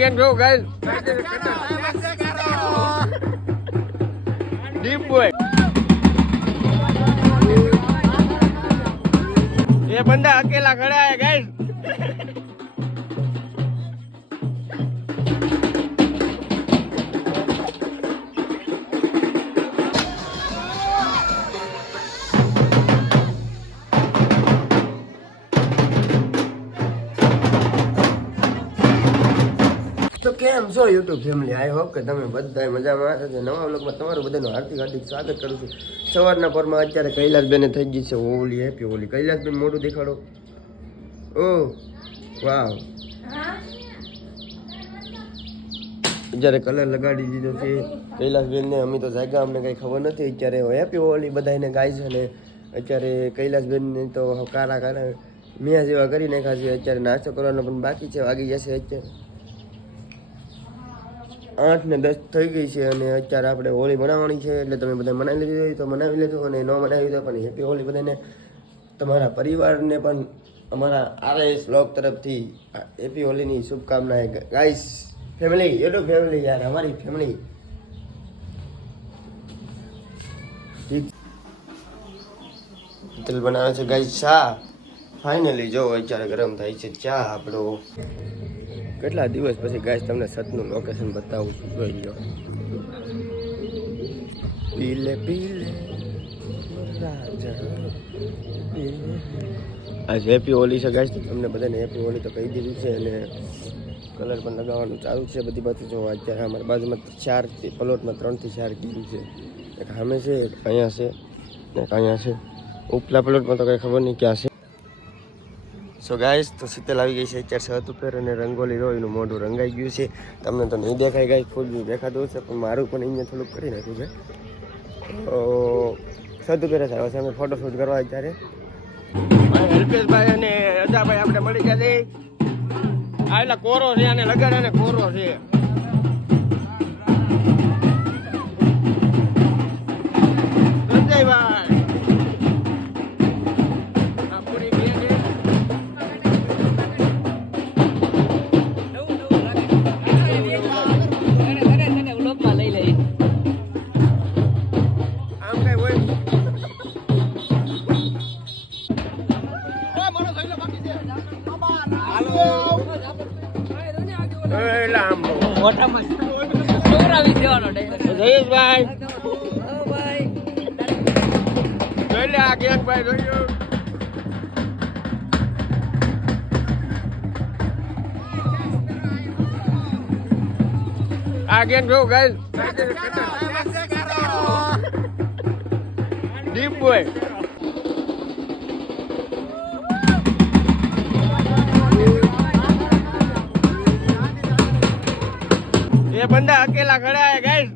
કેમ છો guys deep boy ये बंदा अकेला खड़ा है गाइस તો કેમ છો યુટ્યુબ ફેમિલી આઈ હોપ કે તમે બધા મજામાં હશો. નવા વ્લોગમાં તમારું બધાનું હાર્દિક સ્વાગત કરું છું. સવારના પરમાં અત્યારે કૈલાસબેને થઈ ગઈ છે હોલી, હેપી હોલી. કૈલાસબેન મોઢું દેખાડો. ઓ વાવ, અત્યારે કલર લગાડી દીધો છે કૈલાસબેનને. અમે તો જાગ્યા, અમને કંઈ ખબર નથી. અત્યારે હેપી હોલી બધાને ગાય છે ને અત્યારે કૈલાસબેનને તો કાળા કાળા મિયા જેવા કરી નાખ્યા છે. અત્યારે નાસ્તો કરવાનો પણ બાકી છે. વાગી જશે અત્યારે 8 ને 10 થઈ ગઈ છે અને અત્યારે આપણે હોળી બનાવવાની છે. એટલે તમે બધા મનાવી લીધી હોય તો મનાવી લેજો અને ન મનાવી તો પણ હેપી હોળી બધાને. તમારા પરિવારને પણ અમારા RS વ્લોગ તરફથી હેપી હોલીની શુભકામનાએ ગાઈસ. ફેમિલી, યુટ્યુબ ફેમિલી યાર, અમારી ફેમિલી. તિલ બનાવે છે ગાઈસ ચા. ફાઇનલી જો અત્યારે ગરમ થાય છે ચા આપણો. કેટલા દિવસ પછી ગાઈસ તમને સતનું લોકેશન બતાવું છું, જોઈ લો. પીલે પીલે રાજા પીલે. આજ હેપી હોલી છે ગાઈસ. તમને બધાને હેપી હોલી તો કહી દીધી છે અને કલર પણ લગાવવાનું ચાલુ છે બધી બાજુ. જો અત્યારે અમારી બાજુમાં 4 પ્લોટમાં 3 થી 4 કીધું છે. એક સામે છે, એક અહીંયા છે ને એક અહીંયા છે. ઉપલા પ્લોટમાં તો કંઈ ખબર નહીં ક્યાં છે. સો ગાઈસ, તો શીતલ આવી ગઈ છે અત્યારે છત ઉપર અને રંગોલી રો એનું મોઢું રંગાઈ ગયું છે. તમને તો નહીં દેખાય ગાઈસ, ફૂલ દેખાતું હશે પણ મારું પણ અહીંયા થોડુંક કરી નાખ્યું છે. તો છત ઉપર જ આવ્યો છે અમે ફોટોશૂટ કરવા અત્યારે. હેલ્પેશભાઈ અને અજાભાઈ આપણે મળી ગયા છે. આ એટલે કોરો છે અને લગાડે અને કોરો છે. સંજયભાઈ આગેન જો ગાઈસ ડીપ બોય. ये बंदा अकेला खड़ा है गाइस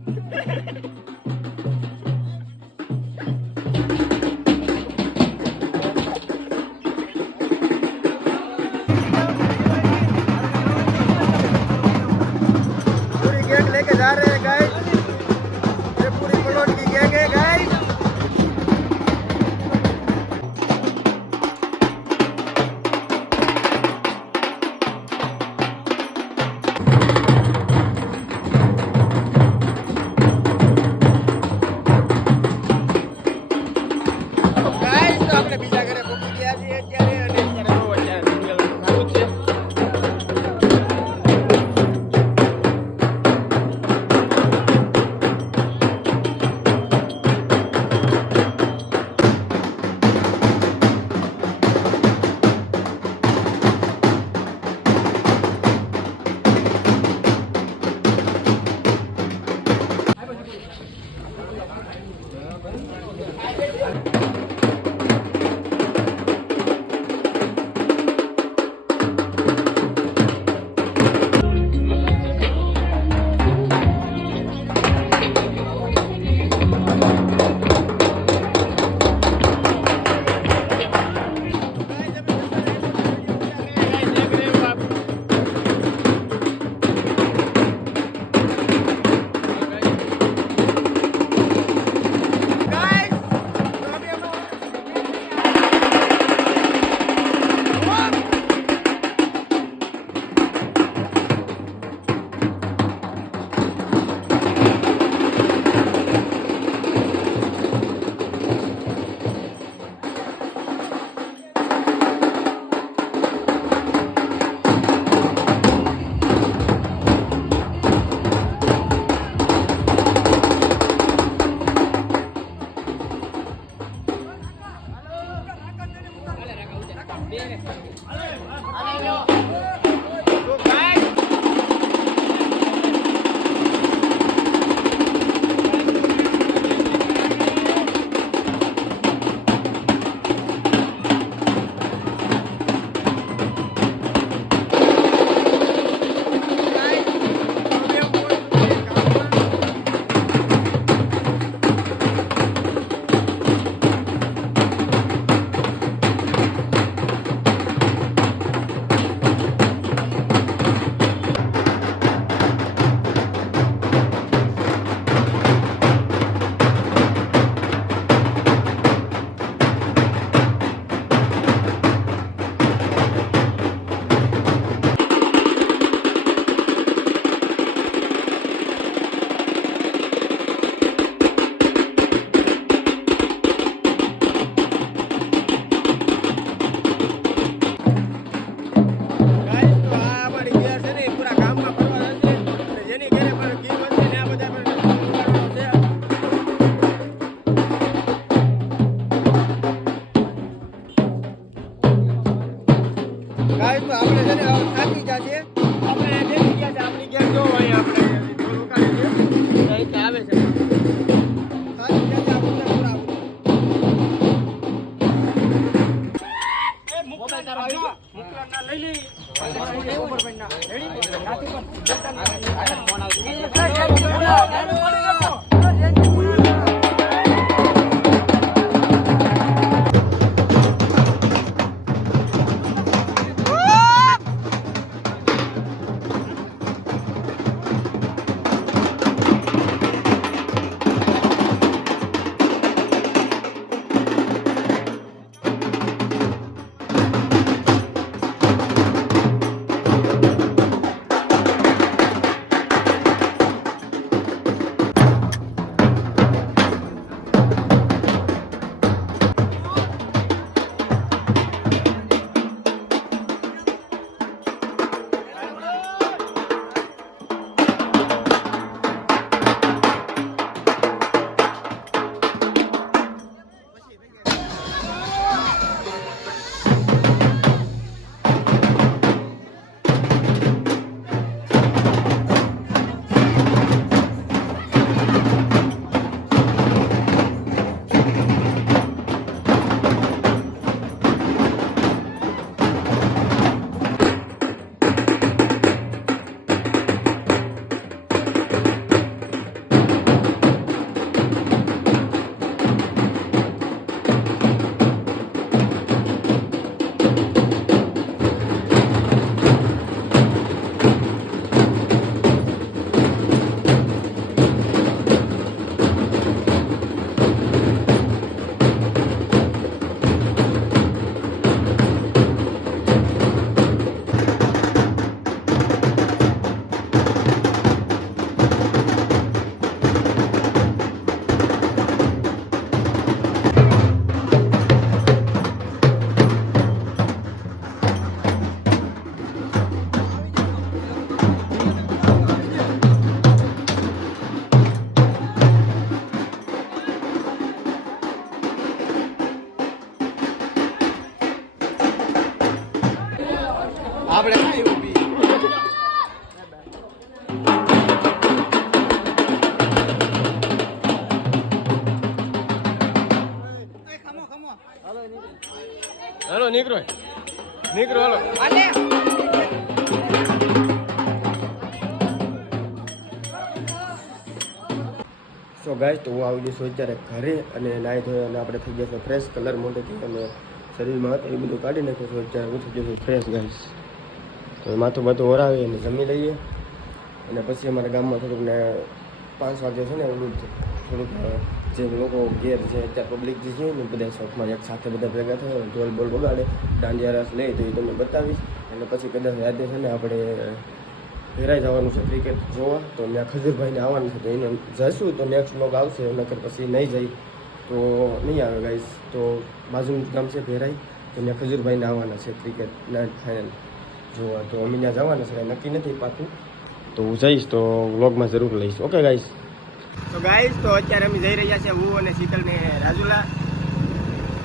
पूरी गैंग लेके जा रहे हैं गाइस. ये पूरी प्लॉट की गैंग है गाइस. હાલો નીકળો નીકળો હાલો સો ગાઈસ તો હું આવી જઈશું અત્યારે ઘરે અને નાહી ધોઈ અને આપણે થઈ જશે ફ્રેશ કલર મોઢેથી અને શરીરમાં હતું એ બધું કાઢી નાખ્યું છું અત્યારે હું થઈ જશું ફ્રેશ ગાઈસ તો માથું બધું ઓરાવી અને જમી લઈએ અને પછી અમારા ગામમાં થોડુંક ને 5 વાગે છે ને ઓલું થોડુંક જે લોકો ઘેર છે અત્યારે પબ્લિક જે છે ને બધા શોખમાં એક સાથે બધા ભેગા થાય ઢોલ બોલ વગાડે દાંડિયા રસ લે તો એ તમને બતાવીશ અને પછી કદાચ યાદે છે ને આપણે ભેરાઈ જવાનું છે ક્રિકેટ જોવા તો ત્યાં ખજૂરભાઈને આવવાનું છે તો એને જઈશું તો નેક્સ્ટ વ્લોગ આવશે નકર પછી નહીં જાય તો નહીં આવે ગાઈસ તો બાજુનું ગામ છે ભેરાઈ તો ત્યાં ખજૂરભાઈને આવવાના છે ક્રિકેટ નાઇટ ફાઇનલ જોવા તો અમે ત્યાં જવાના છે નક્કી નથી પાછું તો હું જઈશ તો વ્લોગમાં જરૂર લઈશ ઓકે ગાઈસ તો ગાઈસ તો અત્યારે અમે જઈ રહ્યા છે હું અને શીતલ ને રાજુલા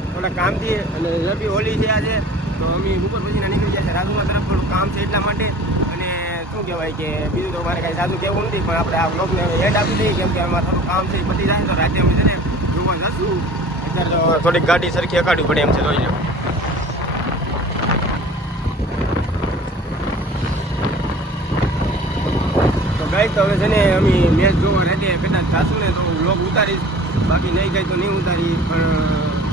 થોડા કામથી અને રબી હોલી છે આજે તો અમે ઉપર પછી નીકળી ગયા છે રાજુલા તરફ થોડું કામ છે એટલા માટે અને શું કહેવાય કે બીજું તો મારે કાંઈ સાદું કહેવું નથી પણ આપણે આ બ્લોગને એડ આપી દઈએ કેમ કે અમારે થોડું કામ છે એ પતી જાય તો રાતે અમે છે ને જોવા જશું અત્યારે તો થોડીક ગાડી સરખી અકાડવી પડે એમ છે જોઈ લો ગાઈસ તો હવે છે ને અમે મેચ જોવા રાતે કદાચ જાશું ને તો વ્લોગ ઉતારીશ બાકી નહીં જાય તો નહીં ઉતારી પણ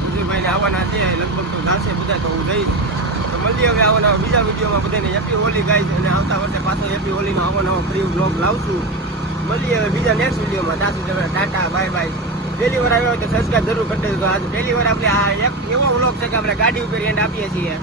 સુજીભાઈને આવવાના છે લગભગ તો જાશે બધા તો હું જઈશ તો મળીએ હવે આવવાના બીજા વિડીયોમાં બધાને હેપી હોલી ગાઈસ અને આવતા વર્ષે પાછો હેપી હોલીનો આવવાનો ફ્રી વ્લોગ લાવશું મળીએ હવે બીજા નેક્સ્ટ વિડીયોમાં ત્યાં સુધી ટાટા બાય બાય પહેલી વાર આવ્યો હોય તો સબસ્ક્રાઈબ જરૂર કરી દેજો તો આજે પહેલી વાર આપણે આ એક એવો વ્લોગ છે કે આપણે ગાડી ઉપર એન્ડ આપીએ છીએ